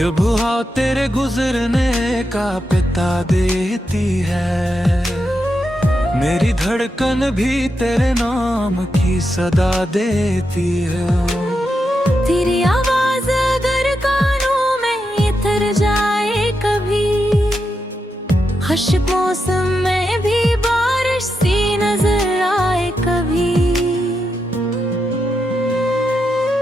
जो बुआ तेरे गुजरने का पिता देती है, मेरी धड़कन भी तेरे नाम की सदा देती है। तेरी आवाज अगर कानों में इतर जाए कभी, खुशक मौसम में भी बारिश सी नजर आए कभी,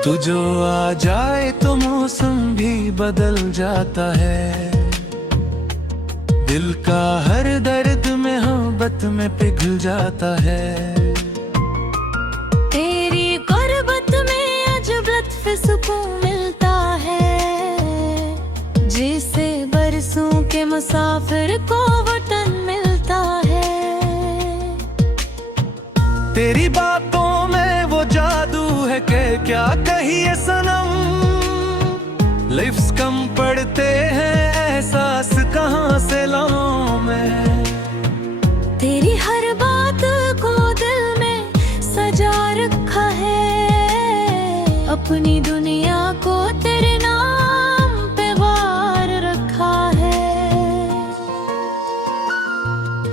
तू जो आ जाए तो मौसम भी बदल जाता है। दिल का हर दर्द मोहब्बत में पिघल जाता है। तेरी गुर्बत में अजब लत्फ सुकून मिलता है, जिसे बरसों के मुसाफिर को वतन मिलता है। तेरी बातों में वो जादू है कि क्या कहिए सनम, लिफ्स कम पड़ते हैं एहसास कहाँ से लाऊं मैं। तेरी हर बात को दिल में सजा रखा है, अपनी दुनिया को तेरे नाम पे वार रखा है।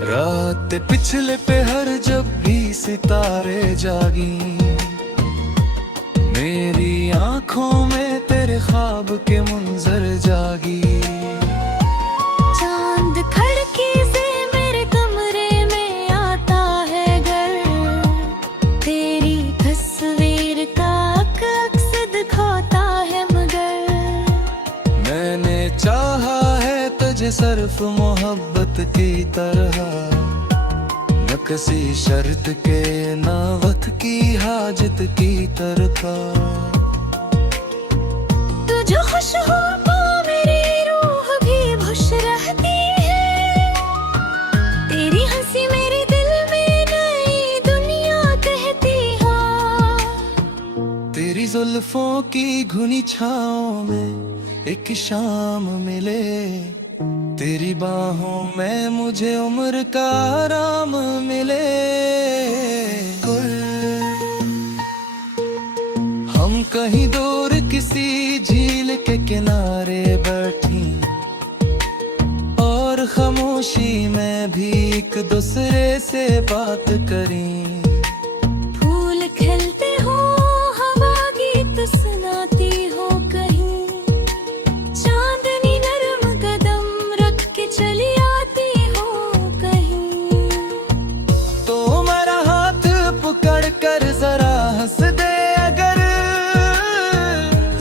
रात पिछले पे हर जब भी सितारे जागी, मेरी आंखों में तेरे ख्वाब के मंजर जागी। चांद खिड़की से मेरे कमरे में आता है घर, तेरी तस्वीर का अक्स दिखाता है मगर। मैंने चाहा है तुझे सिर्फ मोहब्बत की तरह, न किसी शर्त के न वक्त की हाजत की तरह। तू जो खुश हो तो मेरी रूह भी खुश रहती है, तेरी हंसी मेरे दिल में नई दुनिया कहती है। तेरी जुल्फों की घुनी छाँव में एक शाम मिले, तेरी बाहों में मुझे उम्र का आराम मिले। हम कहीं दूर किसी झील के किनारे बैठी, और खामोशी में भी एक दूसरे से बात करी। फूल खिलते हो, हवा गीत सुनाती हो कहीं, चांदनी नरम कदम रख के चली आती हो कहीं। तो मेरा हाथ पकड़ कर जरा हंस दे, अगर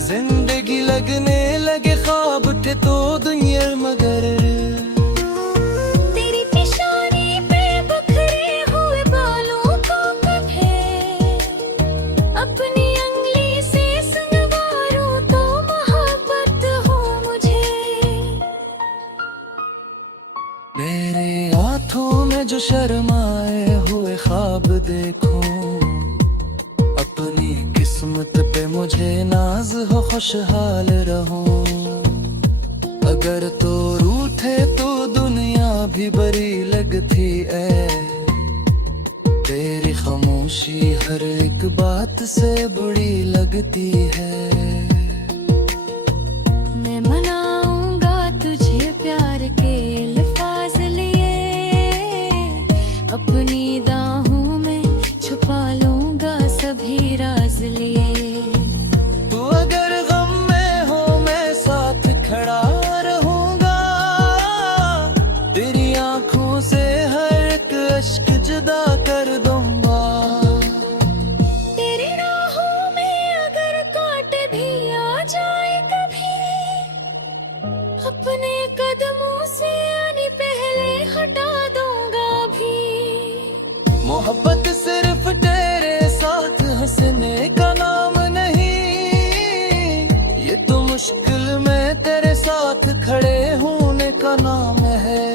जिंदगी लगने लगे ख्वाब थे तो दुनिया मगर। तेरी निशानी पे बिखरे हुए बालों को कटे, अपनी अंगली से संवारूं तो मोहब्बत हो मुझे। मेरे हाथों में जो शर्माए हुए ख्वाब देखो, अपनी किस्मत पे मुझे नाज हो खुशहाल रहूं। अगर तो रूठे तो दुनिया भी बड़ी लगती है, तेरी खामोशी हर एक बात से बुरी लगती है। मैं मनाऊंगा तुझे प्यार के अल्फाज लिए, अपनी दाहों में छुपा लूंगा सभी राज लिए। तू अगर गम में हो मैं साथ खड़ा रहूंगा, तेरी आंखों से हर एक अश्क जुदा कर दूंगा। तेरी राहों में अगर कांटे भी आ जाए कभी, अपने कदमों से आनी पहले हटा दूंगा भी। मोहब्बत सिर्फ तेरे साथ हंसने का नाम नहीं, ये तो मुश्किल में तेरे साथ खड़े होने का नाम है।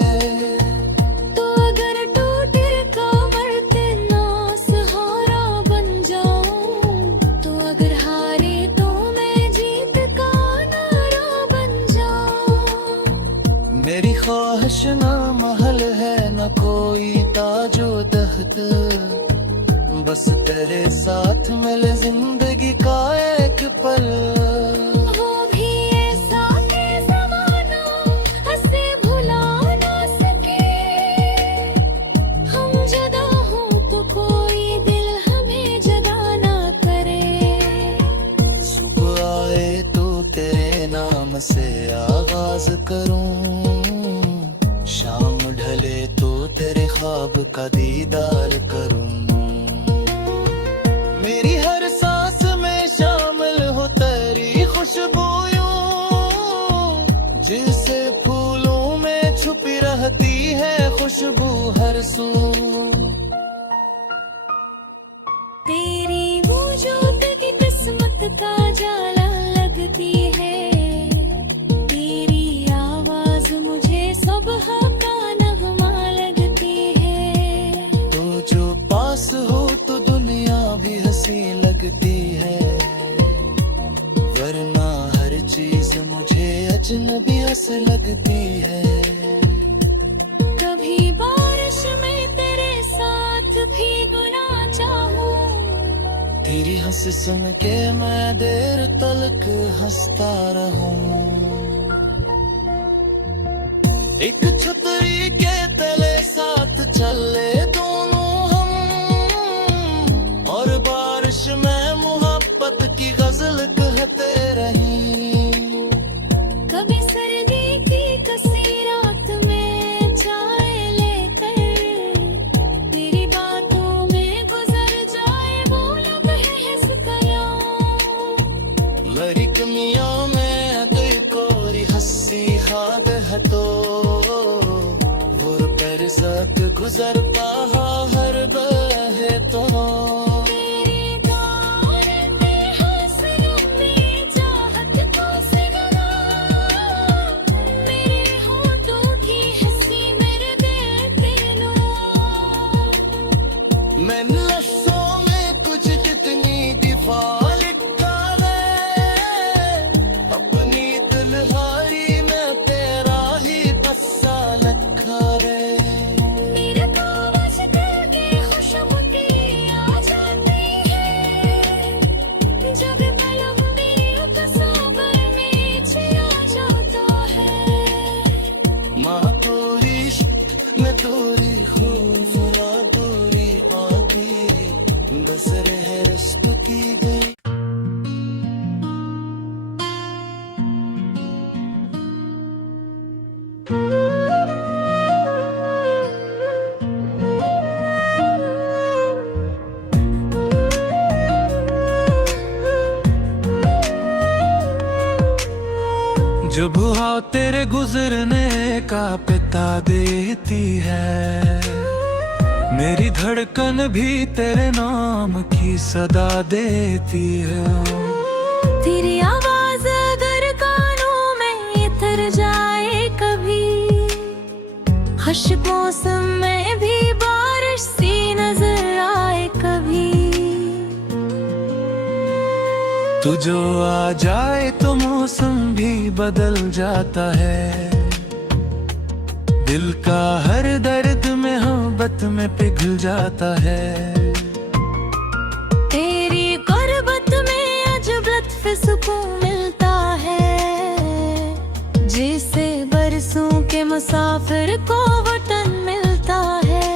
तो अगर टूटे कमर ते ना सहारा बन जाऊं, तो अगर हारे तो मैं जीत का नारा बन जाऊं। मेरी ख्वाहिश ना महल है न कोई ताजो तख्त, बस तेरे साथ मिले जिंदगी का एक पल। वो भी ऐसा से आगाज करूं, शाम ढले तो तेरे ख्वाब का दीदार करूं। मेरी हर सांस में शामिल हो तेरी खुशबू यूं, जिनसे फूलों में छुपी रहती है खुशबू हर सू। तेरी वजूद की किस्मत का जाला लगती है, तेरी आवाज मुझे सुबह का नगमा लगती है। तो जो पास हो तो दुनिया भी हंसी लगती है, वरना हर चीज मुझे अजनबी हंस लगती है। कभी बारिश में तेरे साथ भीगना चाहूं, तेरी हंस सुन के मैं देर तलक हंसता रहूं। एक छतरी के तले साथ चले दोनों हम, और बारिश में मोहब्बत की गजल कहते रहीं। कभी सर्दी की कसी रात में चाय लेकर, तेरी बातों में गुजर जाए वो लम्हे हंस कर यूं। लरी कमियों में कोई कोरी हंसी खाद है तो, पर साथ गुजरता हर बहे तो। तेरे दौर में हौसलों में चाहत को सिगरा, मेरे होठों की हंसी मेरे दिल पे नुआ। मैंने लफ्ज़ों में कुछ जितनी दिफा लिखा है, अपनी दिलहारी में तेरा ही बस्सा लखा रे। मेरे कागज दिल की खुशबू की आ जाती है, जब मैं लंबी तस्वीर नीचे आ जाता है। माँ तोरी मैं तोरी खूबसूरा दूरी आती, बस रहे रिश्क की गई। जब बुआ तेरे गुजरने का पिता देती है, मेरी धड़कन भी तेरे नाम की सदा देती है। तेरी आवाज अगर कानों में इतर जाए कभी, खुशक मौसम में भी बारिश सी नजर आए कभी। तू जो आ जाए तो मौसम भी बदल जाता है, दिल का हर दर्द मोहब्बत में पिघल जाता है। तेरी गुर्बत में अजब लत्फ सुकून मिलता है, जिसे बरसों के मुसाफिर को वतन मिलता है।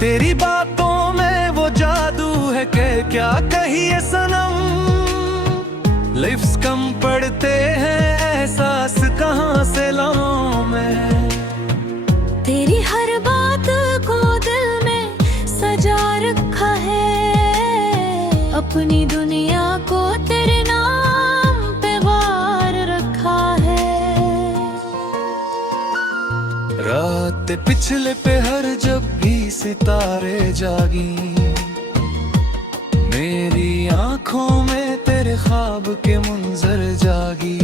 तेरी बातों में वो जादू है कि क्या कहिए सनम, लिफ्स कम पड़ते हैं एहसास कहाँ से लाऊं मैं। तेरी हर बात को दिल में सजा रखा है, अपनी दुनिया को तेरे नाम पे वार रखा है। रात पिछले पे हर जब भी सितारे जागी, मेरी आंखों में तेरे ख्वाब के मुंजर जागी।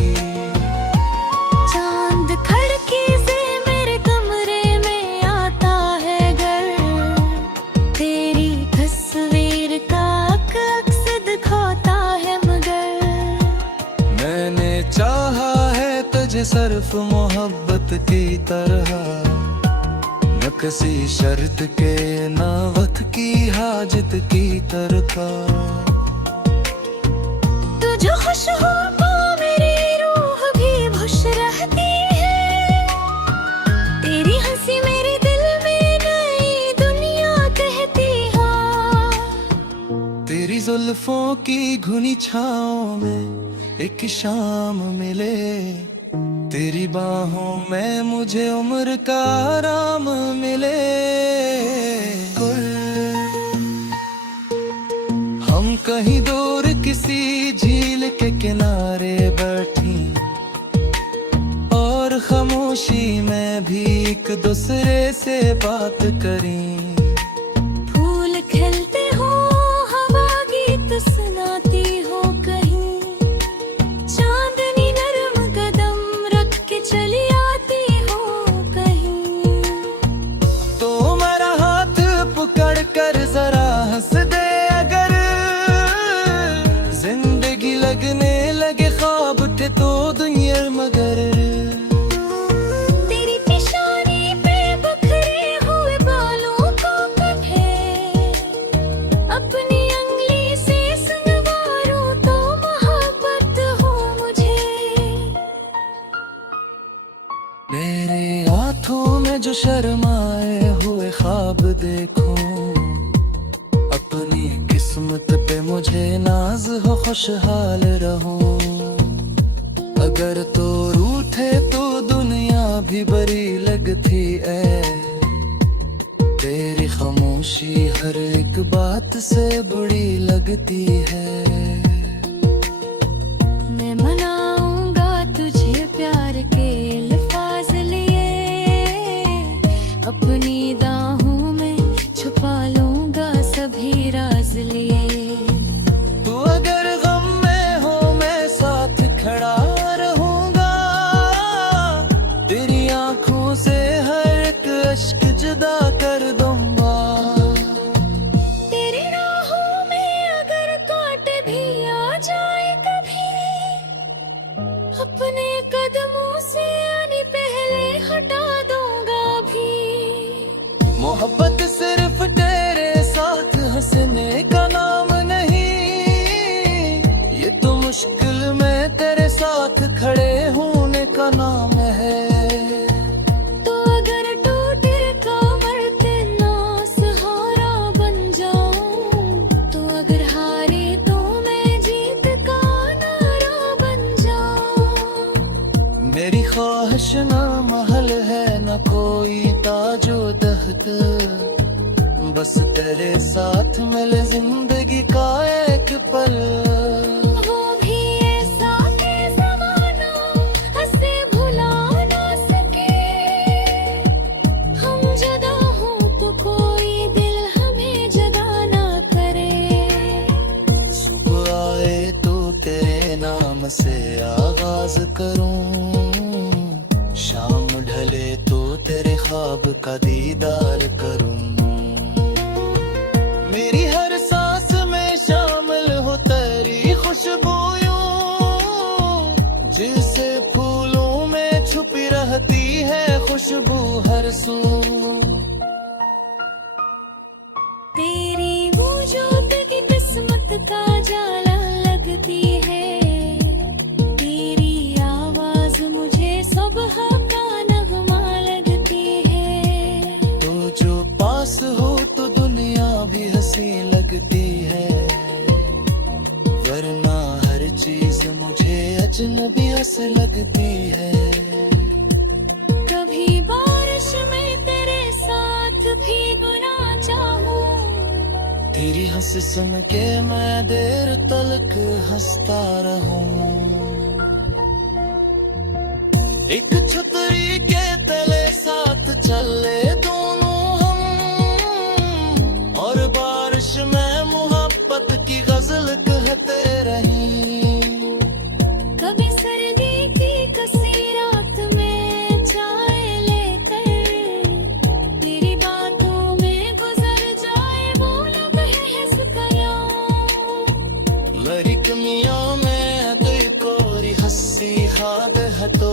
चांद खिड़की से मेरे कमरे में आता है घर, तेरी तस्वीर का अक्स दिखाता है मगर। मैंने चाहा है तुझे सिर्फ मोहब्बत की तरह, न किसी शर्त के न वक्त की हाजत की तरह। तू जो खुश हो तो मेरी रूह भी खुश रहती है, तेरी हंसी मेरे दिल में नई दुनिया कहती है। तेरी जुल्फों की घुनी छाँव में एक शाम मिले, तेरी बाहों में मुझे उम्र का आराम मिले। हम कहीं दूर किसी झील के किनारे बैठी और खामोशी में भी एक दूसरे से बात करी। फूल खिलते हो, हवा गीत सुनाती हो, कहीं चांदनी नरम कदम रख के चली आती हो कहीं। तो मेरा हाथ पकड़ कर जरा हंस दे, अगर जिंदगी लगने लगे ख्वाब थे तो दुनिया मगर। तेरी निशानी पे बिखरे हुए बालों को कटे, अपनी अंगली से संवारूं तो मोहब्बत हो मुझे। मेरे हाथों में जो शर्माए हुए ख्वाब देखो, अपनी किस्मत पे मुझे नाज हो, खुशहाल रहूं। अगर तो रूठे तो दुनिया भी बड़ी लगती है, तेरी खामोशी हर एक बात से बुरी लगती है। मैं मनाऊंगा तुझे प्यार के अल्फाज लिए, अपनी बाहों में छुपा लूंगा सभी राज लिए। तू अगर गम में हो मैं साथ खड़ा रहूंगा, तेरी आंखों से हर एक अश्क जुदा कर दूंगा। तेरी राहों में अगर कांटे भी आ जाए कभी, अपने कदमों से आनी पहले हटा दूंगा भी। मोहब्बत सिर्फ तेरे साथ हंसने का नाम नहीं, ये तो मुश्किल में तेरे साथ खड़े होने का नाम है। तो अगर टूटे कमर के ना सहारा बन जाऊं, तो अगर हारे तो मैं जीत का नारा बन जाऊं। मेरी ख्वाहिश ना महल है न कोई ताजो तख्त, बस तेरे साथ मिले जिंदगी का एक पल। वो भी ऐसा कि ज़माना हंसे भुला ना सके, हम जुदा हों तो कोई दिल हमें जुदा ना करे। सुबह आए तो तेरे नाम से आगाज करूं, शाम ढले तो तेरे ख्वाब का दीदार करूं। मेरी हर सांस में शामिल हो तेरी खुशबूयों, जिससे फूलों में छुपी रहती है खुशबू हर सू। तेरी वजूद की किस्मत का जाला लगती है, तेरी आवाज मुझे सुबह का नगमा लगती है। तो जो पास हो तो दुनिया भी हंसी लगती है, वरना हर चीज मुझे अजनबी हंस लगती है। कभी बारिश में तेरे साथ भीगना चाहूं, तेरी हंस सुन के मैं देर तलक हंसता रहूं। एक छतरी के तले साथ चले दोनों हम, और बारिश में मोहब्बत की गजल कहते रहीं। कभी सर्दी की कसी रात में चाय लेकर, तेरी बातों में गुजर जाए वो लम्हे हंस गया। लरी कमियां में कोई कोरी हंसी खाद है तो,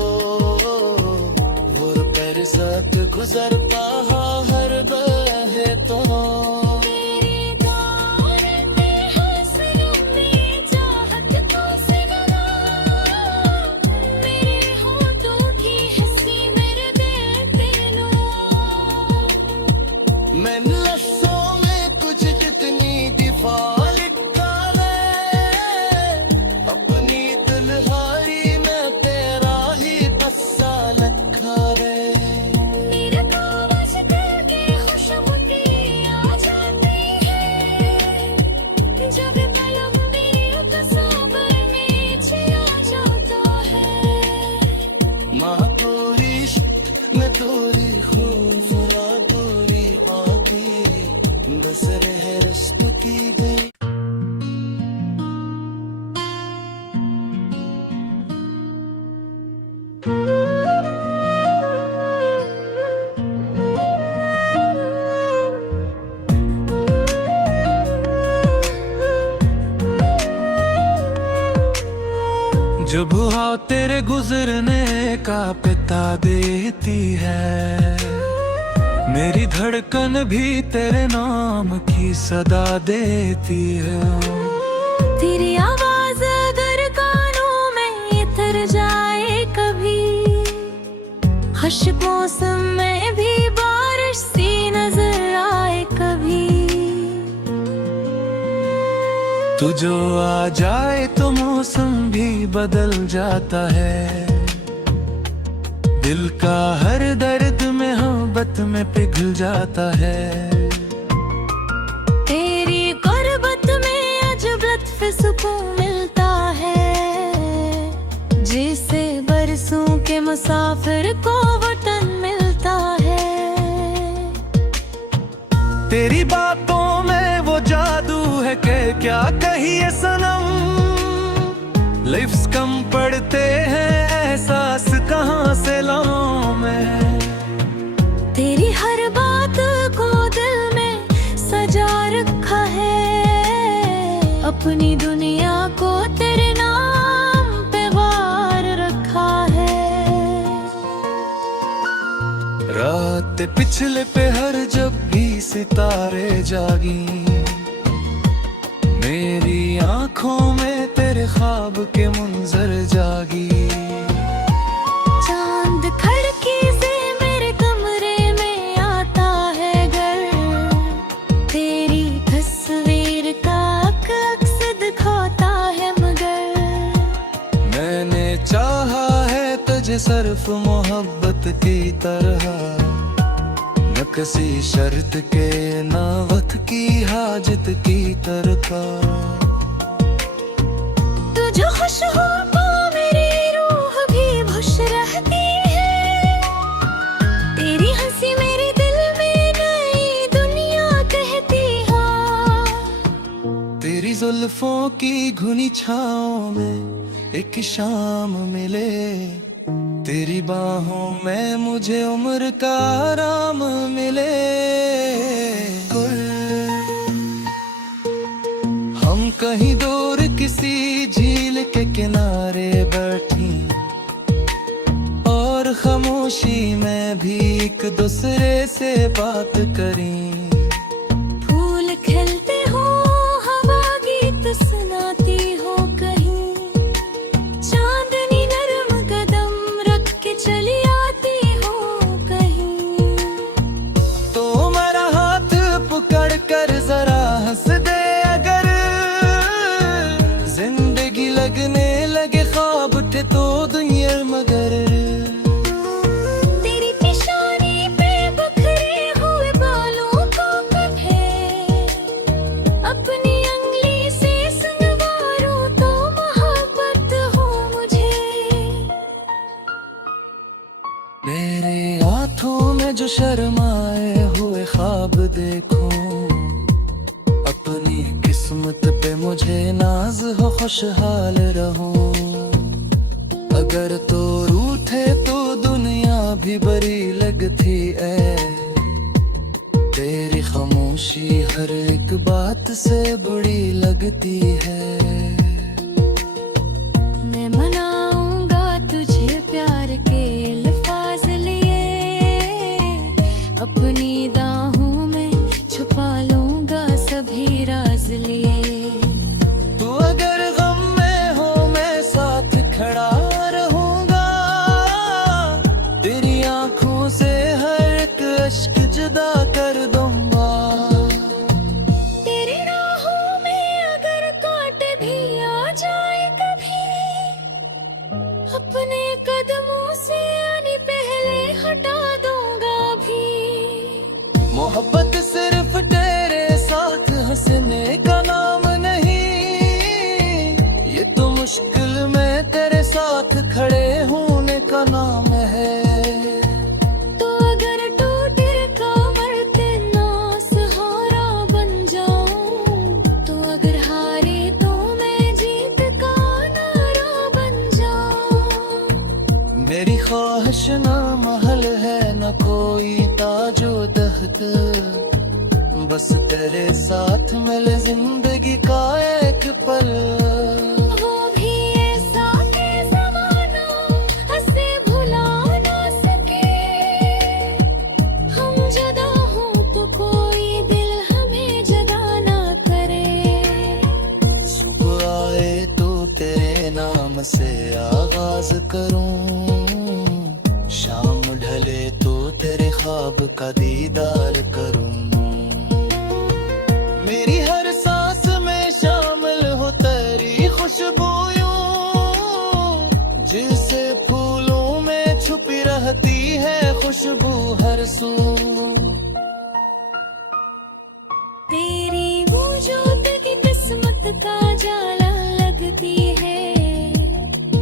पर साथ गुजर पहा हर बहे तो। तेरी दौलत हंसलों में चाहत को सिमरा, मेरे होठों की हंसी मेरे दिल पे लो। मैं लफ्ज़ों में कुछ जितनी दिफा लिख जब हुआ तेरे गुजरने का पता देती है, मेरी धड़कन भी तेरे नाम की सदा देती है। तेरी आवाज अगर कानों में उतर जाए कभी, खुश मौसम में भी बारिश सी नजर आए कभी, तू जो आ जाए तो मौसम भी बदल जाता है। दिल का हर दर्द मोहब्बत में पिघल जाता है। तेरी गुर्बत में अजब लत्फ सुकून मिलता है, जिसे बरसों के मुसाफिर को वतन मिलता है। तेरी बातों में वो जादू है कि क्या कहिए सनम, लिफ्स कम पड़ते हैं एहसास कहाँ से लाऊं मैं। तेरी हर बात को दिल में सजा रखा है, अपनी दुनिया को तेरे नाम पे वार रखा है। रात पिछले पे हर जब भी सितारे जागी, मेरी आंखों में तेरे ख्वाब के मुंजर जागी। चांद खिड़की से मेरे कमरे में आता है घर, तेरी तस्वीर का अक्स दिखाता है मगर। मैंने चाहा है तुझे सिर्फ मोहब्बत की तरह, न किसी शर्त के न वक्त की हाजत की तरह। तू जो खुश हो तो मेरी रूह भी खुश रहती है, तेरी हंसी मेरे दिल में नई दुनिया कहती है। तेरी जुल्फों की घुनी छाँव में एक शाम मिले, तेरी बाहों में मुझे उम्र का आराम मिले। हम कहीं दूर किसी झील के किनारे बैठी, और खामोशी में भी एक दूसरे से बात करी। फूल खिलते हो, हवा गीत सुनाती हो कहीं, चांदनी नरम कदम रख के चली आती हो कहीं। तो मेरा हाथ पकड़ कर जरा हंस दे, अगर जिंदगी लगने लगे ख्वाब थे तो दुनिया मगर। तेरी पेशानी पे बिखरे हुए बालों को कटे, अपनी अंगली से संवारूं तो मोहब्बत हो मुझे। मेरे हाथों में जो शर्माए हुए ख्वाब देखो, अपनी किस्मत पे मुझे नाज हो खुशहाल रहूं। अगर तो रूठे तो दुनिया भी बड़ी लगती है, तेरी खामोशी हर एक बात से बुरी लगती है। मैं मनाऊंगा तुझे प्यार के अल्फाज लिए, अपनी दाहों में छुपा लूंगा सभी राज लिए। तू अगर गम में हो मैं साथ खड़ा रहूंगा, तेरी आंखों से हर एक अश्क जुदा कर दूंगा। तेरी राहों में अगर कांटे भी आ जाए कभी, अपने कदमों से आने पहले हटा दूंगा भी। मोहब्बत सिर्फ तेरे साथ हंसने का नाम नहीं, ये तो मुश्किल में तेरे साथ खड़े होने का नाम है। तो अगर टूटे कमर के ना सहारा बन जाऊं, तो अगर हारे तो मैं जीत का नारा बन जाऊं। मेरी जो दख्त, बस तेरे साथ मिले जिंदगी का एक पल। वो भी ऐसा है ज़माना हंसे भुला ना सके, हम जुदा हों तो कोई दिल हमें जुदा ना करे। सुबह आए तो तेरे नाम से आगाज करूं, शाम ढले तो तेरे ख्वाब का दीदार करूं। मेरी हर सांस में शामिल हो तेरी खुशबूयों, जिसे फूलों में छुपी रहती है खुशबू हर सू। तेरी वजूद की किस्मत का जाला लगती है,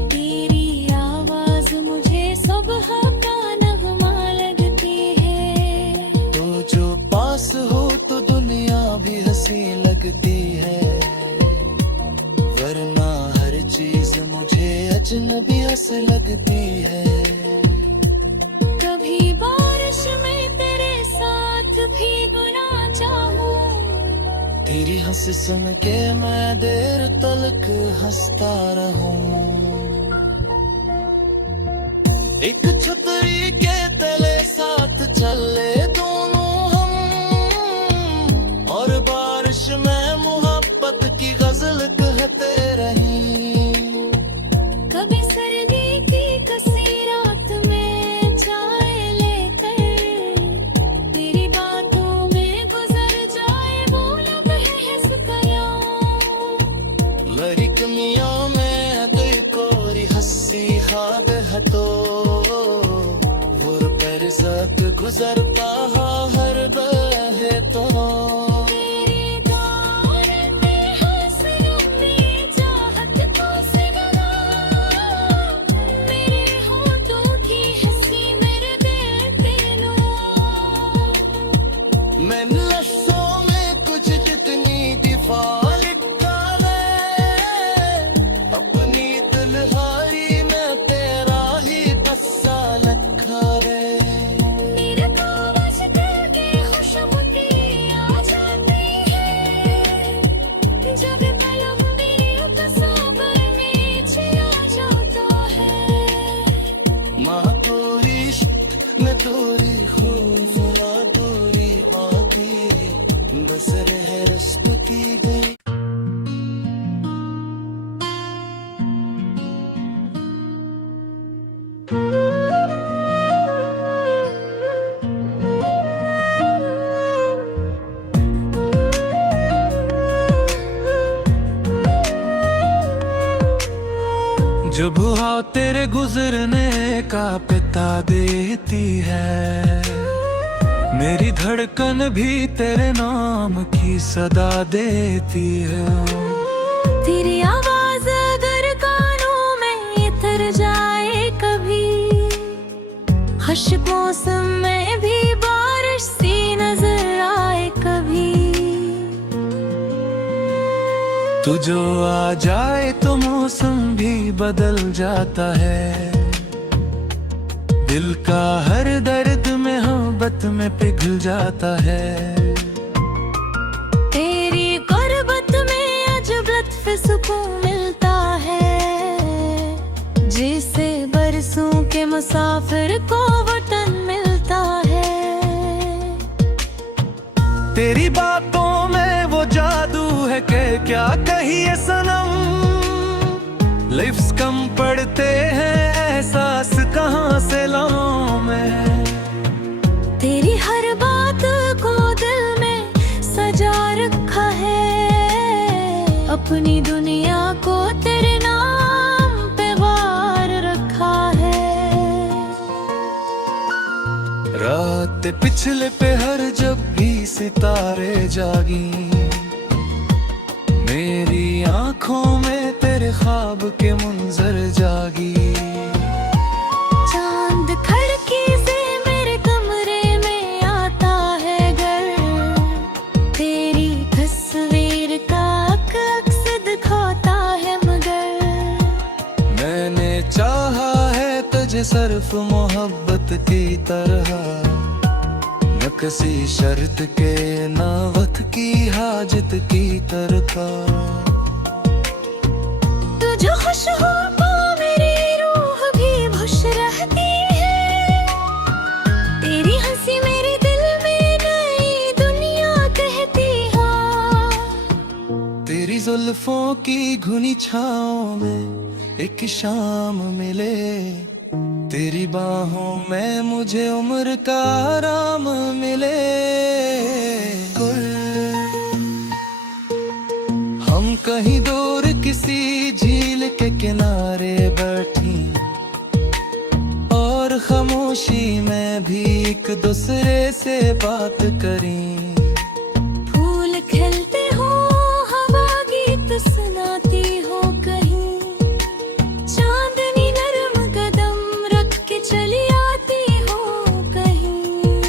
तेरी आवाज मुझे सुबह का नगमा लगती है। तो जो पास हो तो दुनिया भी हंसी लगती है, वरना हर चीज मुझे अजनबी हंस लगती है। कभी बारिश में तेरे साथ भीगना चाहूं, तेरी हंस सुन के मैं देर तलक हंसता रहूं। एक छतरी के तले साथ चले दोनों हम, और बारिश में मोहब्बत की गजल कहते रहीं। कभी सर्दी की कसी रात में चाय लेकर, तेरी बातों में गुजर जाए वो लम्हे हंस गया। लरी कमियां में तो कोरी हंसी खाब हतो, वो पर सक गुजरता हर बहे तो। तेरे दौड़ते हंसों में चाहत को सिगला, मेरे होठों की हंसी मेरे दिल पे लुआ। मैं लफ्ज़ों में कुछ जितनी दिफा लिखा है, अपनी दिलहारी में तेरा ही कस्सा लिखा रे। मेरे को बस दिल की खुशबू की आ जाती है, जब कलम मेरी तस्वीर नीचे आ जाता है। माँ तोरी इश्क में तोरी खूबसूरा दूरी आती, बस रह रस्म की गई। जब बुआ तेरे गुजरने का पता देती है, मेरी धड़कन भी तेरे नाम की सदा देती है। तेरी आवाज अगर कानों में इतर जाए कभी, खुश्क मौसम में भी बारिश सी नजर आए कभी। तू जो आ जाए तो मौसम भी बदल जाता है, दिल का हर दर्द में मोहब्बत में पिघल जाता है। तेरी गुर्बत में अजब लत्फ सुकून मिलता है, जिसे बरसों के मुसाफिर को वतन मिलता है। तेरी बातों में वो जादू है कि क्या कहिए सनम, लिफ्स कम पड़ते हैं एहसास कहाँ से लाऊं मैं। तेरी हर बात को दिल में सजा रखा है, अपनी दुनिया को तेरे नाम पे वार रखा है। रात पिछले पे हर जब भी सितारे जागी, मेरी आंखों में तेरे ख्वाब के मुंजर जागी। चांद खिड़की से मेरे कमरे में आता है घर, तेरी तस्वीर का अक्स दिखाता है मगर। मैंने चाहा है तुझे सिर्फ मोहब्बत की तरह, किसी शर्त के ना वक्त की हाजत की तरका तू जो खुश हो तो मेरी रूह भी खुश रहती है। तेरी हंसी मेरे दिल में नई दुनिया कहती है। तेरी जुल्फों की घुनी छाँव में एक शाम मिले, तेरी बाहों में मुझे उम्र का आराम मिले। हम कहीं दूर किसी झील के किनारे बैठी और खामोशी में भी एक दूसरे से बात करी। फूल खिलते हो, हवा गीत सुनाती हो, कहीं चांदनी नरम कदम रख के चली आती हो कहीं।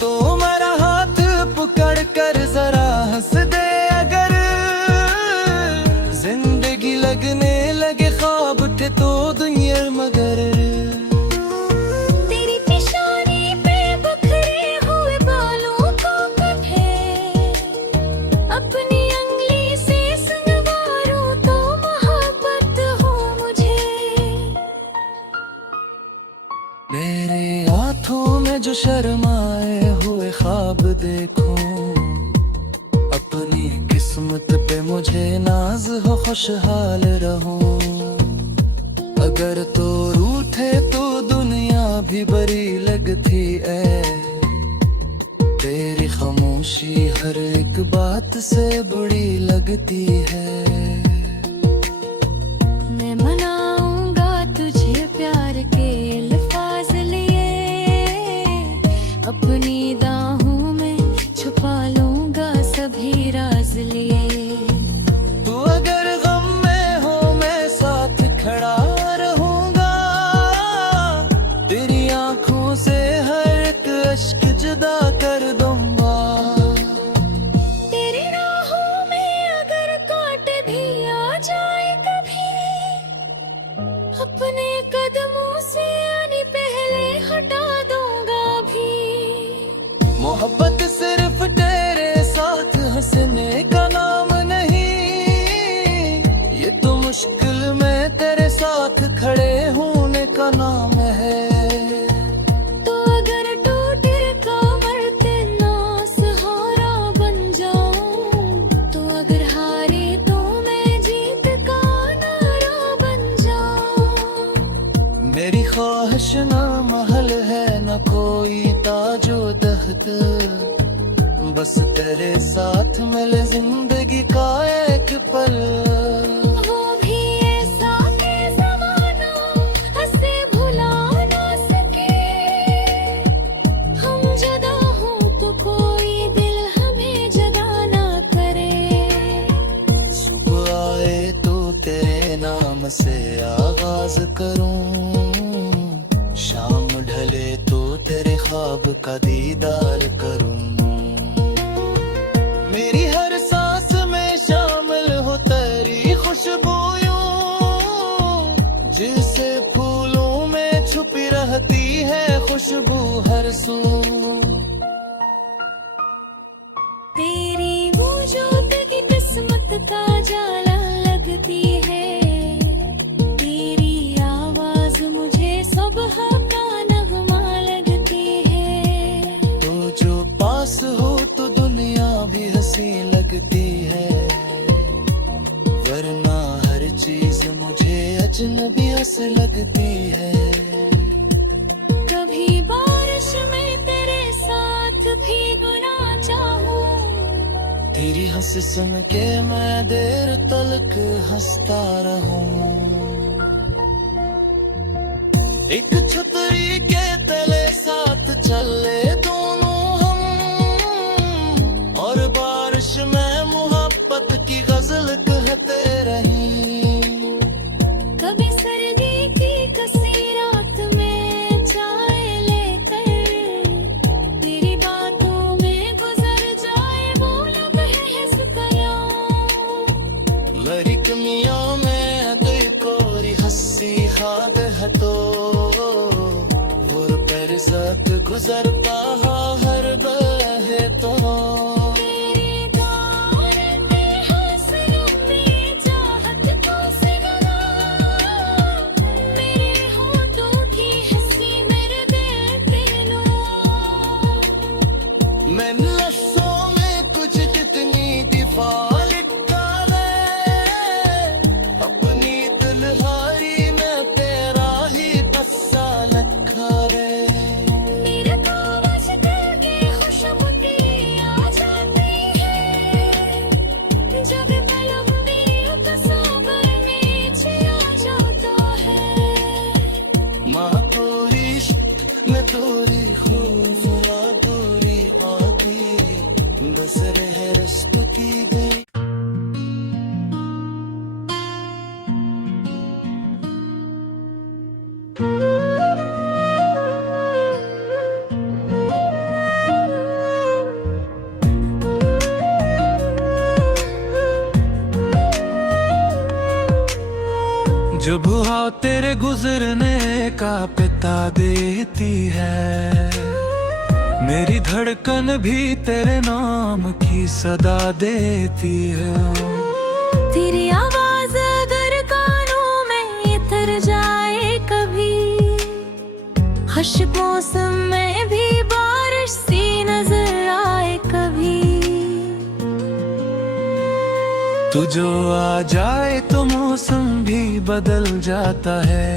तो मेरा हाथ पकड़ कर जरा हंस दे, अगर जिंदगी लगने लगे ख्वाब थे तो दुनिया मगर। तेरी पेशानी पे बिखरे हुए बालों को कटे, अपनी अंगली से संवारूं तो मोहब्बत हो मुझे। मेरे हाथों में जो शर्माए हुए ख्वाब देखो, अपनी किस्मत पे मुझे नाज हो, खुशहाल रहूं। अगर तो रूठे तो दुनिया भी बड़ी लगती है, तेरी खामोशी हर एक बात से बड़ी लगती है। मैं मनाऊंगा तुझे प्यार के अल्फाज लिए, अपनी दाहों में छुपा लूंगा सभी राज लिए। तू अगर गम में हो मैं साथ खड़ा रहूंगा, तेरी आंखों से हर एक अश्क जुदा कर दूंगा। तेरी राहों में अगर कांटे भी आ जाए कभी, अपने कदमों से आनी पहले हटा दूंगा भी। मोहब्बत सिर्फ तेरे साथ हंसने का नाम नहीं, ये तो मुश्किल में तेरे साथ खड़े होने का नाम है। तो अगर टूटे कमर ते ना सहारा बन जाऊं, तो अगर हारे तो मैं जीत का नारा बन जाऊं। मेरी ख्वाहिश ना महल है न कोई ताजो तख्त, बस तेरे साथ मिले जिंदगी का एक पल। वो भी ऐसा कि ज़माना हंसे भुला ना सके, हम जुदा हों तो कोई दिल हमें जुदा ना करे। सुबह आए तो तेरे नाम से आगाज करूं, शाम ढले तो तेरे ख्वाब का दीदार करूं। मेरी हर सांस में शामिल हो तेरी खुशबूयों, जिसे फूलों में छुपी रहती है खुशबू हर सू। तेरी वजूद की किस्मत का जाला लगती है, तेरी आवाज मुझे सुबह का नगमा लगती है। तो जो पास हो तो दुनिया भी हंसी लगती है, वरना हर चीज मुझे अजनबी हंस लगती है। कभी बारिश में तेरे साथ भीगना चाहूं, तेरी हंस सुन के मैं देर तलक हंसता रहूं। एक छतरी के तले साथ चले दोनों हम, और बारिश में मोहब्बत की गजल कहते रहीं। कभी सर्दी की कसी रात में चाय लेकर, तेरी बातों में गुजर जाए वो लम्हे हंसकर। लरी कमियों में कोई कोरी हंसी खाद है तो, वो पर साथ गुजरता हर बहे तो तेरे दौर में हसरत में चाहत को सिवा मेरे होठों की हंसी मेरे दिल पे लो मैं लफ्ज़ों में कुछ जितनी दिफा लिखता है अपनी दुल्हारी में तेरा ही कस्सा लिखा रे मेरे कागज दिल के खुशबू की आ जाती है जब कलम मेरी तस्वीर नीचे आ जाता है माँ तोरी इश्क में तोरी खूबसूरा तोरी आती बस रहे रस्म की गई जब बुआ तेरे गुजरने का पता देती है मेरी धड़कन भी तेरे नाम की सदा देती है तेरी आवाज अगर कानों में इतर जाए कभी खुशक मौसम में भी बारिश सी नजर आए कभी तू जो आ जाए तो मौसम भी बदल जाता है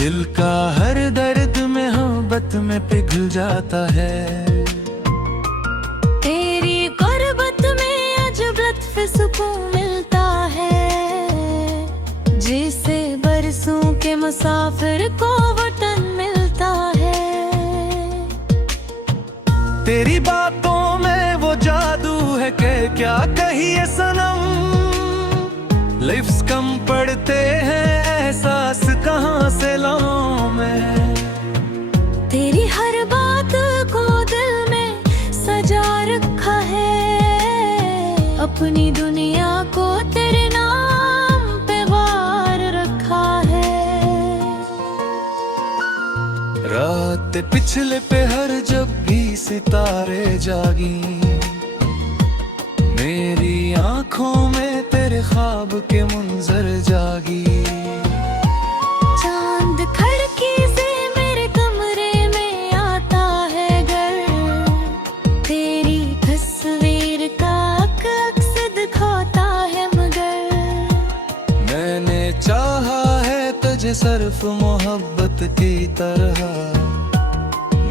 दिल का हर दर्द मोहब्बत में पिघल जाता है तेरी गुर्बत में अजब लत्फ सुकून मिलता है जिसे बरसों के मुसाफिर को वतन मिलता है तेरी बातों में वो जादू है कि क्या कहिए सनम लिफ्स कम पड़ते हैं एहसास कहाँ से लाऊं मैं तेरी हर बात को दिल में सजा रखा है अपनी दुनिया को तेरे नाम पे वार रखा है रात पिछले पे हर जब भी सितारे जागी मेरी आंखों में तेरे ख्वाब के मुंजर जागी चांद खिड़की से मेरे कमरे में आता है घर तेरी तस्वीर का अक्स दिखाता है मगर मैंने चाहा है तुझे सिर्फ मोहब्बत की तरह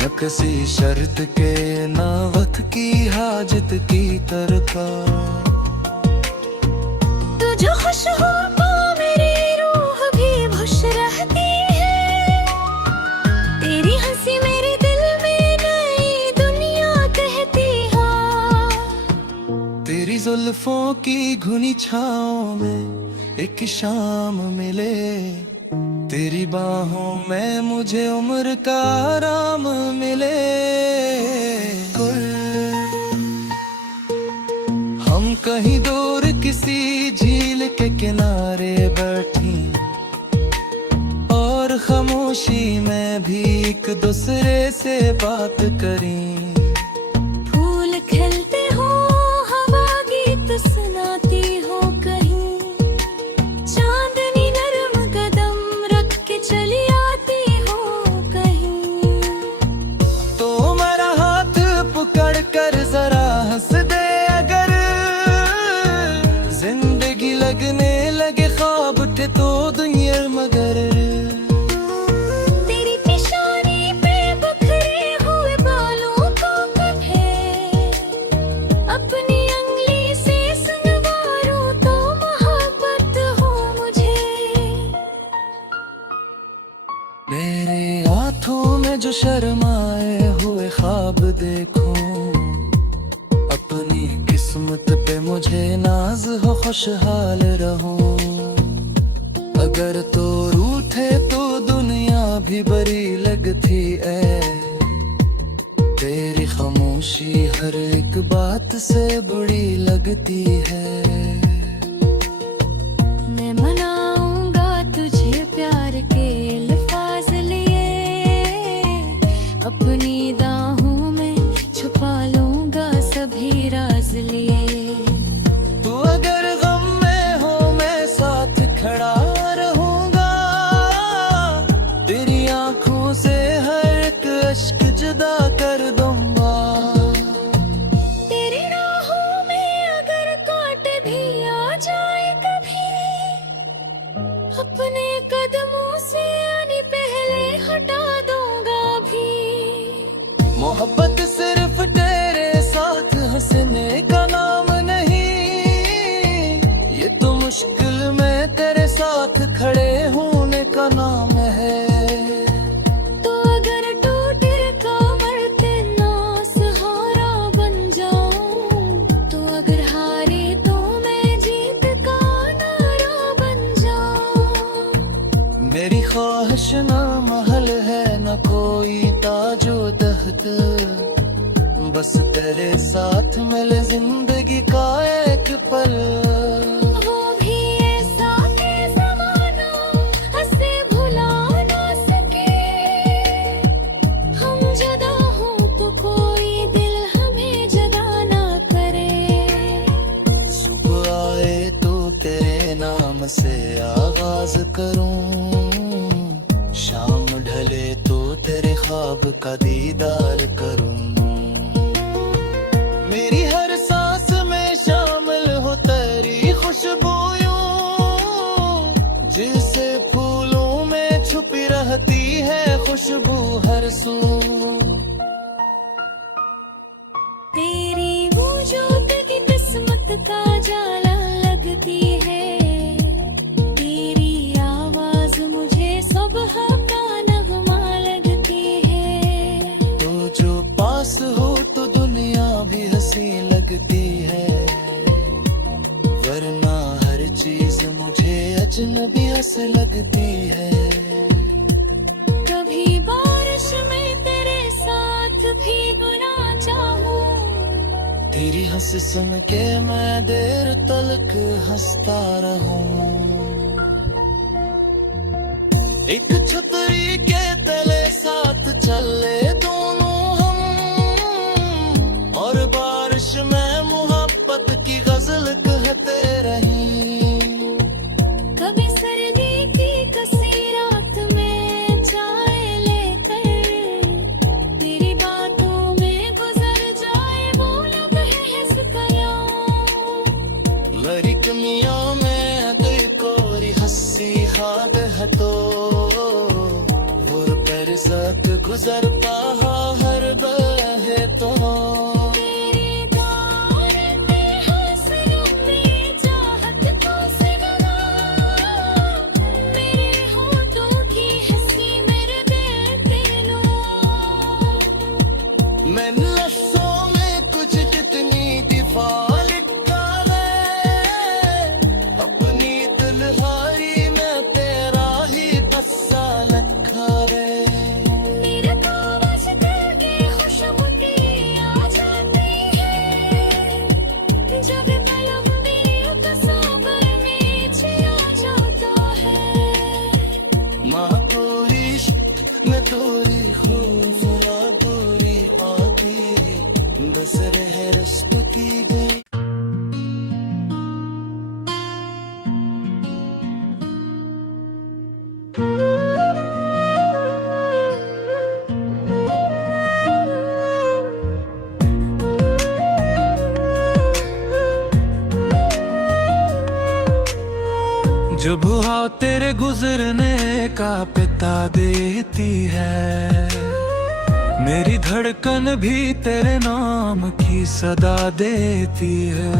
न किसी शर्त के न वक्त की हाजत की तरह तू जो खुश हो तो मेरी रूह भी खुश रहती है तेरी हंसी मेरे दिल में नई दुनिया कहती है तेरी जुल्फों की घुनी छाओं में एक शाम मिले तेरी बाहों में मुझे उम्र का आराम मिले हम कहीं दूर किसी झील के किनारे बैठी और खामोशी में भी एक दूसरे से बात करी फूल खिलते हो हवा गीत सुनाती हो कहीं चांदनी नरम कदम रख के चली आती हो कहीं तो मेरा हाथ पकड़ कर जरा हंस दे अगर जिंदगी लगने लगे ख्वाब थे तो दुनिया मगर तेरी निशानी पे बिखरे हुए बालों को कटे अपनी अंगली से संवारूं तो मोहब्बत हो मुझे मेरे हाथों में जो शर्माए हुए ख्वाब देखो अपनी किस्मत पे मुझे नाज हो खुशहाल रहूं अगर तो रूठे तो दुनिया भी बड़ी लगती है तेरी खामोशी हर एक बात से बुरी लगती है मैं मनाऊंगा तुझे प्यार के अल्फाज लिए तो मुश्किल में तेरे साथ खड़े होने का नाम है। तो अगर टूटे कमर ते ना सहारा बन जाऊं, तो अगर हारे तो मैं जीत का नारा बन जाऊं। मेरी ख्वाहिश ना महल है न कोई ताजो तख्त, बस तेरे साथ मिले जिंदगी का एक पल। वो भी ऐसा है ज़माना हंसे भुला ना सके, हम जुदा हों तो कोई दिल हमें जुदा ना करे। सुबह आए तो तेरे नाम से आगाज करूं, शाम ढले तो तेरे ख्वाब का दीदार करूं। मेरी हर सांस में शामिल हो तेरी खुशबूयों, जिसे फूलों में छुपी रहती है खुशबू हर सू। तेरी वजूद की किस्मत का जाला लगती है, तेरी आवाज मुझे सुबह का नगमा लगती है। तो जो पास हो तो दुनिया भी हंसी लगती है, वरना हर चीज मुझे अजनबी हंस लगती है। कभी बारिश में तेरे साथ भीगना चाहूं, तेरी हंस सुन के मैं देर तलक हंसता रहूं। एक छतरी के तले साथ चले दोनों हम, और बारिश में मोहब्बत की गजल कहते रहीं। कभी सर्दी की कसी रात में चाय लेकर, तेरी बातों में गुजर जाए वो लम्हे हंस कयां। लरी कमियां में कोई कोरी हंसी खाद है तो, पर सक गुजरता हर बहे तो। तेरी दार में हासिलों में चाहत को सिमरा, मेरे होठों की हंसी मेरे दिल पे लो। मैं लफ्ज़ों में कुछ जितनी दिफा लिखा है, अपनी दिलहारी में तेरा ही बस्सा लखा रे। मेरे कागज दिल की खुशबू तेरी आ जाती है, जब मैं लंबी तस्वीर नीचे आ जाता है। माँ पूरी इश्क में तोरी खूबसूरा दूरी आती, बस रह रस्प की गई। जो बुआ तेरे गुजरने का पिता देती है, मेरी धड़कन भी तेरे नाम की सदा देती है।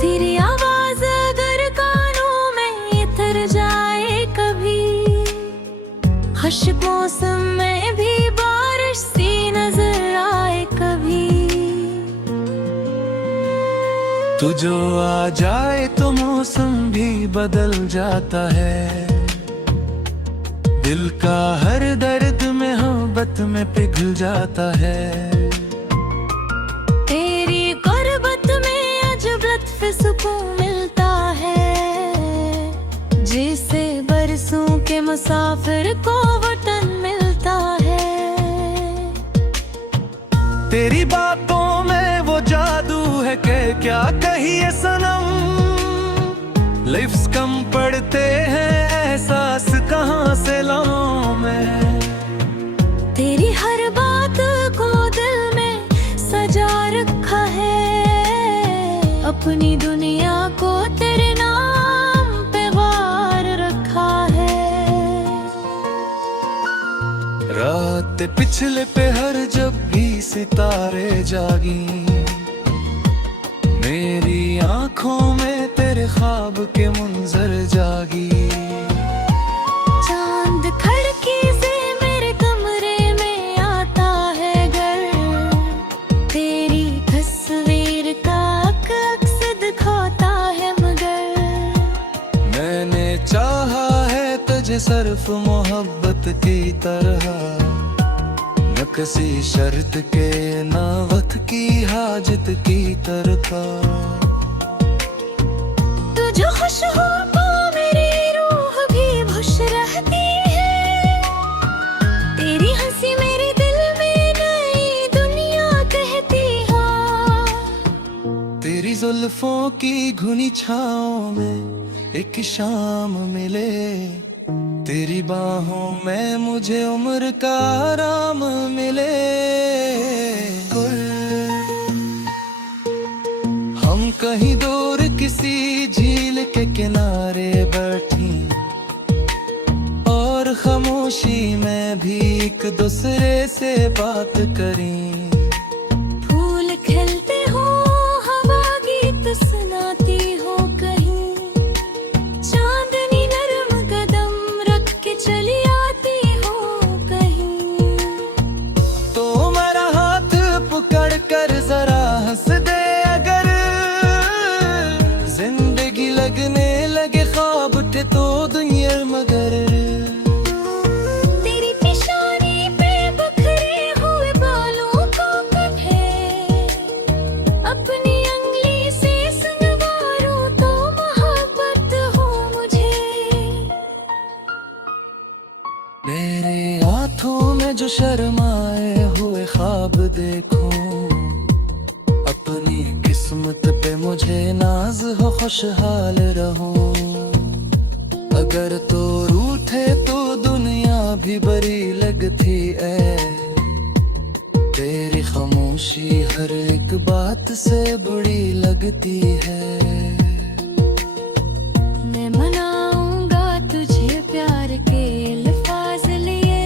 तेरी आवाज अगर कानों में इतर जाए कभी, खुश मौसम में भी बारिश सी नजर आए कभी। तू जो आ जाए तो मौसम भी बदल जाता है, दिल का हर दर्द मोहब्बत में पिघल जाता है। तेरी गुर्बत में अजब लत्फ सुकून मिलता है, जिसे बरसों के मुसाफिर को वतन मिलता है। तेरी बातों में वो जादू है कि क्या कहिए सनम, लिफ्स कम पड़ते हैं एहसास कहाँ से लाऊं मैं। तेरी हर बात को दिल में सजा रखा है, अपनी दुनिया को तेरे नाम पे वार रखा है। रात पिछले पे हर जब भी सितारे जागी, मेरी आंखों में तेरे ख्वाब के मंजर जागी। चांद खिड़की से मेरे कमरे में आता है घर, तेरी तस्वीर का अक्स दिखाता है मगर। मैंने चाहा है तुझे सिर्फ मोहब्बत की तरह, न किसी शर्त के न वक्त की हाजत की तरह। तू जो खुश हो तो मेरी रूह भी खुश रहती है, तेरी हंसी मेरे दिल में नई दुनिया कहती है। तेरी जुल्फों की घुनी छाँव में एक शाम मिले, तेरी बाहों में मुझे उम्र का आराम मिले। हम कहीं दूर किसी झील के किनारे बैठी, और खामोशी में भी एक दूसरे से बात करी। फूल खिलते हो, हवा गीत सुनाती हो कहीं, चांदनी नरम कदम रख के चली आती हो कहीं। तो मेरा हाथ पकड़ कर जरा हंस दे, अगर जिंदगी लगने लगे ख्वाब थे तो दुनिया मगर। तेरी पेशानी पे बिखरे हुए बालों को कटे, अपनी अंगली से संवारूं तो मोहब्बत हो मुझे। मेरे हाथों में जो शर्माए हुए ख्वाब देखो, अपनी किस्मत पे मुझे नाज हो खुशहाल रहूं। अगर तो रूठे तो दुनिया भी बड़ी लगती है, तेरी खामोशी हर एक बात से बुरी लगती है। मैं मनाऊंगा तुझे प्यार के अल्फाज लिए,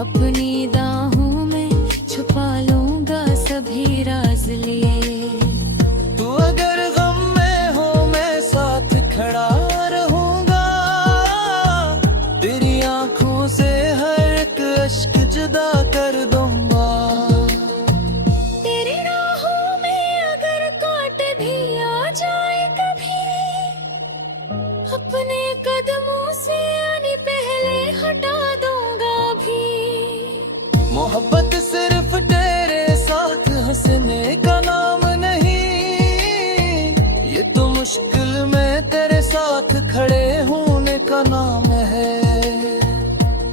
अपनी दाहों में छुपा लूंगा सभी राज लिए। तू अगर गम में हो मैं साथ खड़ा रहूंगा, तेरी आंखों से हर एक अश्क जुदा कर दूंगा। तेरी राहों में अगर कांटे भी आ जाए कभी, अपने कदमों से आने पहले हटा दूंगा भी। मोहब्बत सिर्फ तेरे साथ हंसने का नाम नहीं, ये तो मुश्किल में तेरे साथ खड़े होने का नाम है।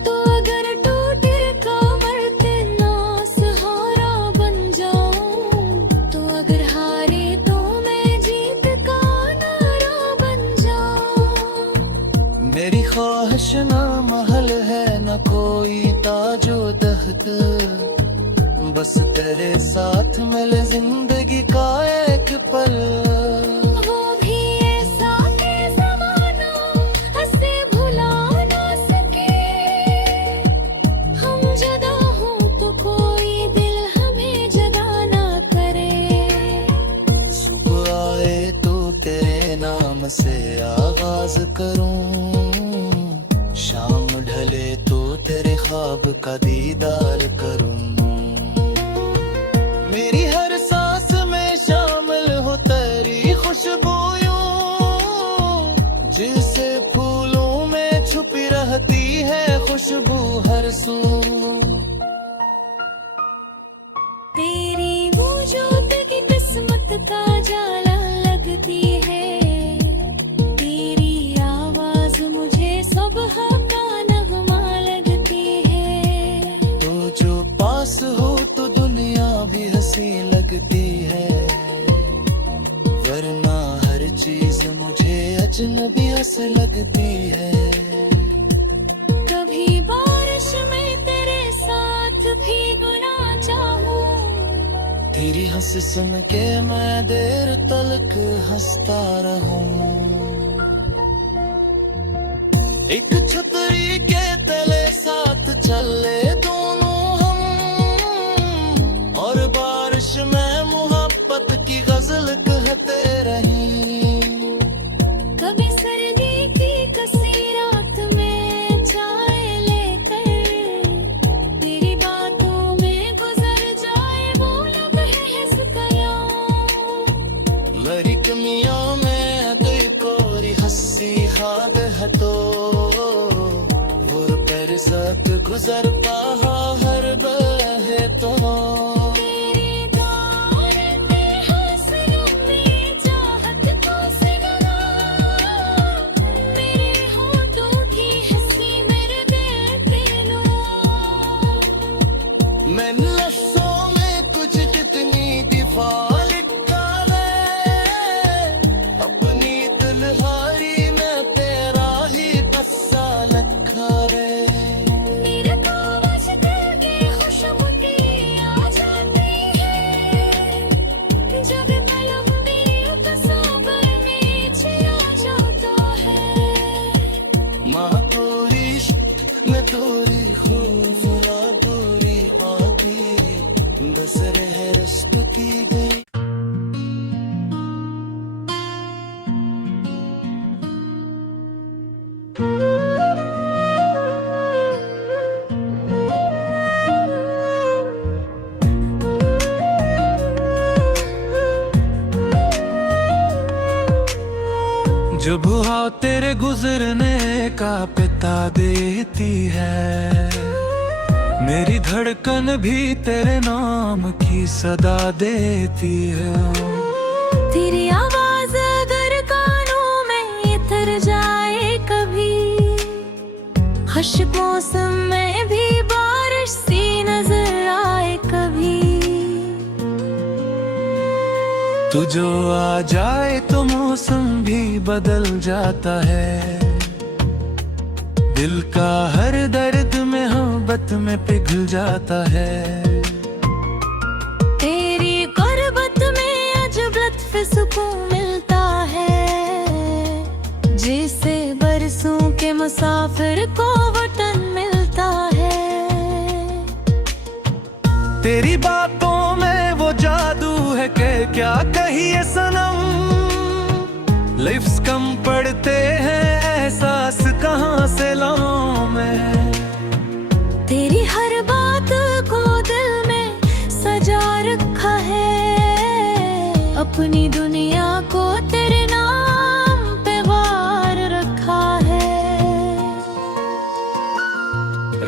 तो अगर टूटे कमर ते ना सहारा बन जाऊं, तो अगर हारे तो मैं जीत का नारा बन जाऊं। मेरी ख्वाहिश ना महल है न कोई ताजो तख्त, बस तेरे साथ मिले जिंदगी का एक पल। वो भी ऐसा कि ज़माना हंसे भुला ना सके, हम जुदा हों तो कोई दिल हमें जुदा ना करे। सुबह आए तो तेरे नाम से आगाज करूं, शाम ढले तो तेरे ख्वाब का दीदार करूं। मेरी हर सांस में शामिल हो तेरी खुशबूयों, जिससे फूलों में छुपी रहती है खुशबू हर सू। तेरी वजूद की किस्मत का जाला लगती है, तेरी आवाज मुझे सुबह का नगमा लगती है। तो जो पास हो तो दुनिया भी हंसी लगती है, वरना हर चीज मुझे अजनबी हंस लगती है। कभी बारिश में तेरे साथ भीगना चाहूं, तेरी हंस सुन के मैं देर तलक हंसता रहूं। एक छतरी के तले साथ चले दोनों हम, और बारिश में मोहब्बत की सी खाद है तो वो पर सब गुजर पहा हर बहे तो तेरे दौर में हंसरों में चाहत को सिमरा, मेरे होठों की हंसी मेरे दिल पे लो। मैं लफ्ज़ों में कुछ जितनी दिफा लिखा है, अपनी तन्हाई में तेरा ही कस्सा लिखा रे। मेरे को बचते के खुशबू की आ जाती है, जब पलक मेरी तस्वीर नीचे आ जाता है। माँ तोरी इश्क में तोरी खूफरा तोरी बाकी बस रह रस्म की गई। जो बुआ तेरे गुजरने का पिता देती है, मेरी धड़कन भी तेरे नाम की सदा देती है। तेरी आवाज अगर कानों में उतर जाए कभी, खुश्क मौसम में भी बारिश सी नजर आए कभी। तू जो आ जाए तो मौसम भी बदल जाता है, दिल का हर दर्द में मोहब्बत में पिघल जाता है। तेरी गुर्बत में अजब लत्फ सुकून मिलता है, जिसे बरसों के मुसाफिर को वतन मिलता है। तेरी बातों में वो जादू है कि क्या कहिए सनम, लिफ्स कम पड़ते हैं एहसास कहाँ से लाऊं मैं। तेरी हर बात को दिल में सजा रखा है, अपनी दुनिया को तेरे नाम पे वार रखा है।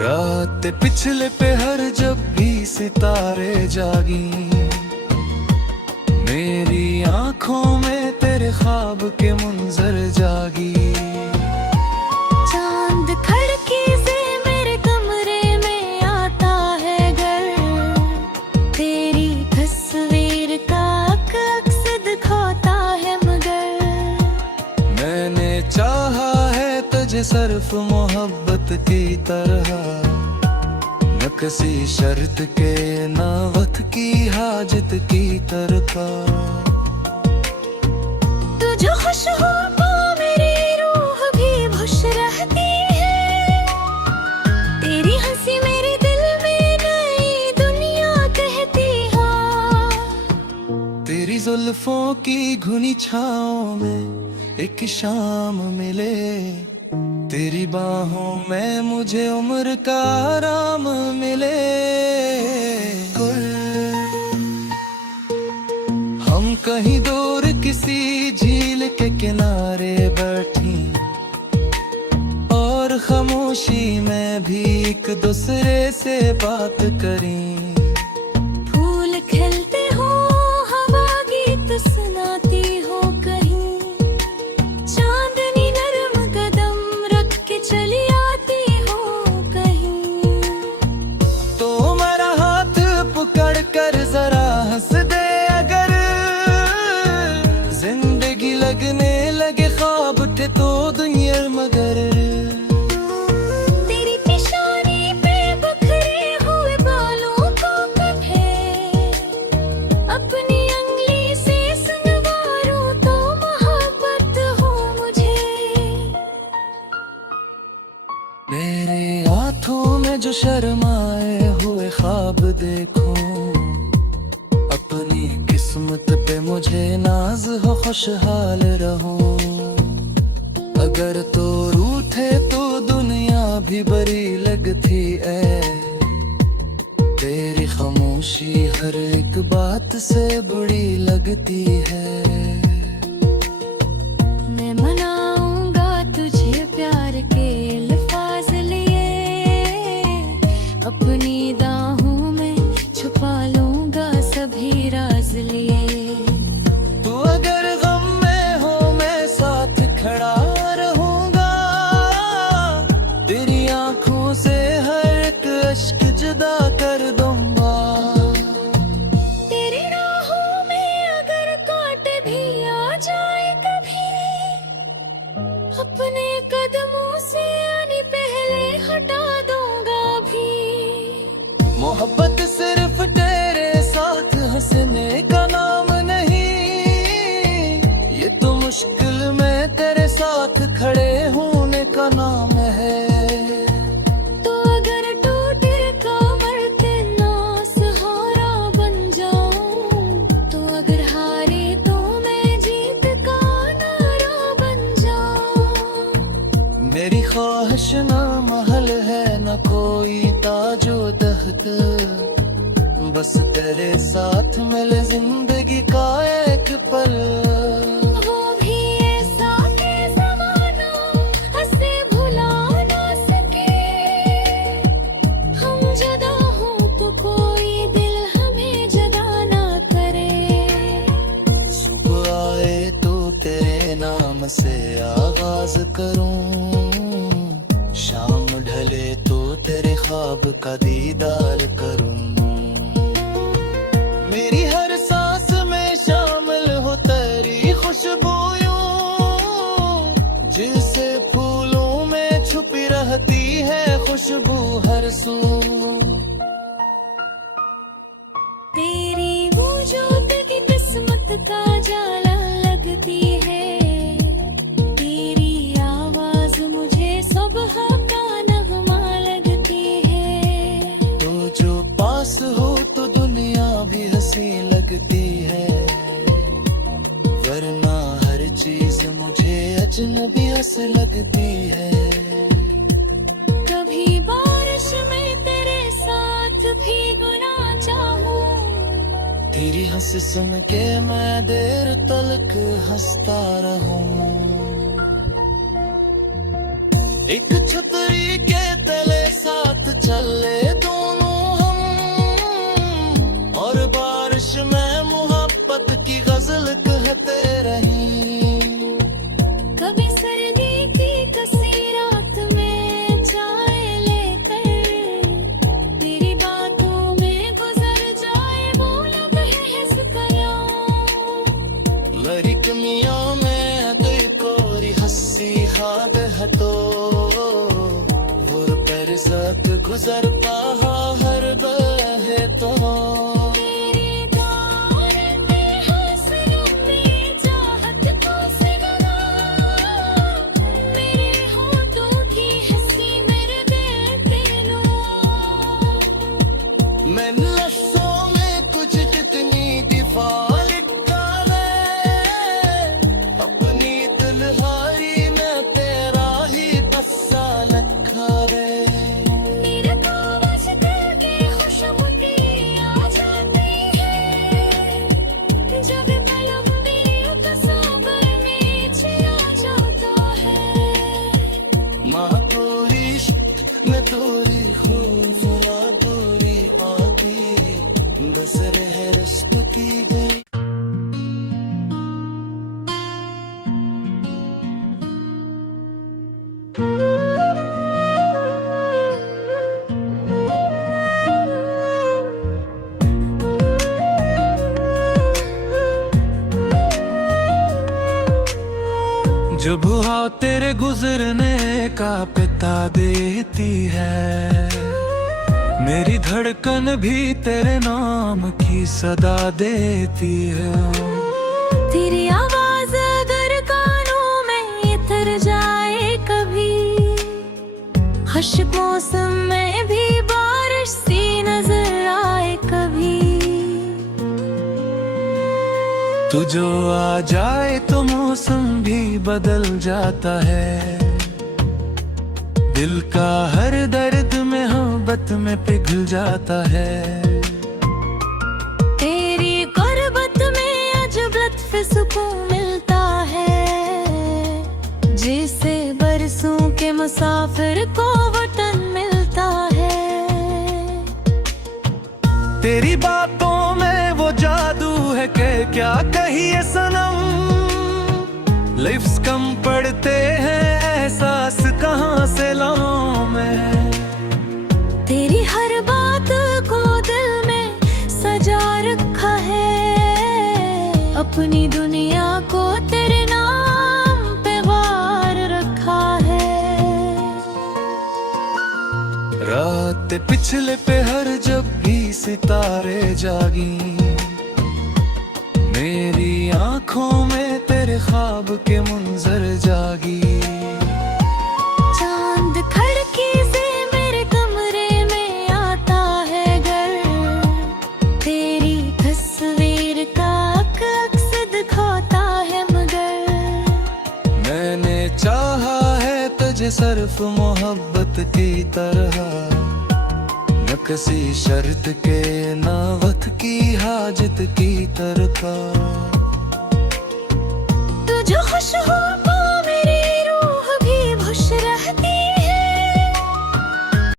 रात पिछले पे हर जब भी सितारे जागी, मेरी आंखों में तेरे ख्वाब के मुंजर जागी। चांद खिड़की से मेरे कमरे में आता है घर, तेरी तस्वीर का अक्स दिखाता है मगर। मैंने चाहा है तुझे सिर्फ मोहब्बत की तरह, न किसी शर्त के न वक्त की हाजत की तरह। तू जो खुश हो तो मेरी रूह भी खुश रहती है, तेरी हंसी मेरे दिल में नई दुनिया कहती है। तेरी जुल्फों की घुनी छाँव में एक शाम मिले, तेरी बाहों में मुझे उम्र का आराम मिले। हम कहीं दूर किसी झील के किनारे बैठी, और खामोशी में भी एक दूसरे से बात करी। फूल खिलते हो, हवा गीत सुनाती हो कहीं, चांदनी नरम कदम रख के चली आती हो कहीं। तो मेरा हाथ पकड़ कर जरा हंस दे, अगर जिंदगी लगने लगे ख्वाब थे तो दुनिया मगर। तेरी पेशानी पे बिखरे हुए बालों को कटे, अपनी अंगली से संवारूं तो मोहब्बत हो मुझे। मेरे हाथों में जो शर्माए हुए ख्वाब देखो, अपनी किस्मत पे मुझे नाज हो खुशहाल रहूं। अगर तो रूठे तो दुनिया भी बड़ी लगती है, तेरी खामोशी हर एक बात से बुरी लगती है। मैं मनाऊंगा मुश्किल में तेरे साथ खड़े होने का नाम है। तो अगर टूटे कमर के ना सहारा बन जाऊं, तो अगर हारे तो मैं जीत का नारा बन जाऊं। मेरी ख्वाहिश ना महल है न कोई ताजो तख्त, बस तेरे साथ मिले जिंदगी का एक पल। वो भी ऐसा कि ज़माना हंसे भुला ना सके। हम जुदा हों तो कोई दिल हमें जुदा ना करे। सुबह आए तो तेरे नाम से आगाज करूं, शाम ढले तो तेरे ख्वाब का दीदार करूं। मेरी हर सांस में शामिल हो तेरी खुशबूयों, जिससे फूलों में छुपी रहती है खुशबू हर सू। तेरी वजूद की किस्मत का जाला लगती है। तेरी आवाज मुझे सुबह का नगमा लगती है। तो जो पास हो तो दुनिया भी हंसी लगती है, वरना हर चीज मुझे अजनबी हंस लगती है। कभी बारिश में तेरे साथ भीगना चाहूं, तेरी हंस सुन के मैं देर तलक हंसता रहूं। एक छतरी के तले साथ चले दोनों हम, और बारिश में मोहब्बत की गजल कहते रहीं। कभी सर्दी की कसी रात में चाय लेकर तेरी बातों में गुजर जाए वो लम्हे हंस कर। लरिक मियाँ में कोई कोरी हंसी खाद हटो, वो पर साथ गुजर पाहा हर बहे तो। तेरे दौर में हंसनों में चाहत को सिगना, मेरे होठों की हंसी मेरे दिल पे लो। मैं लफ्ज़ों में कुछ जितनी दिफा लिखता है, अपनी दिलहारी में तेरा ही कस्सा लिखा रे। मेरे को बस दिल की खुशबू की आ जाती है। जब कलम मेरी तस्वीर नीचे आ जाता है। माँ तोरी इश्क में तोरी खूबसूरा दूरी आती, बस रह रश्क की गई। जो बुआ तेरे गुजरने का पिता देती है, मेरी धड़कन भी तेरे नाम की सदा देती है। तेरी आवाज अगर कानों में इतर जाए कभी, खुश्क मौसम में भी बारिश सी नजर आए कभी। तू जो आ जाए तो मौसम भी बदल जाता है, दिल का हर दर्द मोहब्बत में पिघल जाता है। तेरी गुर्बत में अजब लत्फ सुकून मिलता है, जिसे बरसों के मुसाफिर को वतन मिलता है। तेरी बातों में वो जादू है कि क्या कहिए सनम, लिफ्स कम पड़ते हैं एहसास कहाँ से लाऊं मैं। तेरी हर बात को दिल में सजा रखा है, अपनी दुनिया को तेरे नाम पे वार रखा है। रात पिछले पे हर जब भी सितारे जागी, मेरी आंखों में तेरे ख्वाब के मुंजर जागी। चांद खिड़की से मेरे कमरे में आता है घर, तेरी तस्वीर का अक्स दिखाता है मगर। मैंने चाहा है तुझे सिर्फ मोहब्बत की तरह, न किसी शर्त के न वक्त की हाजत की तरह। तू जो खुश हो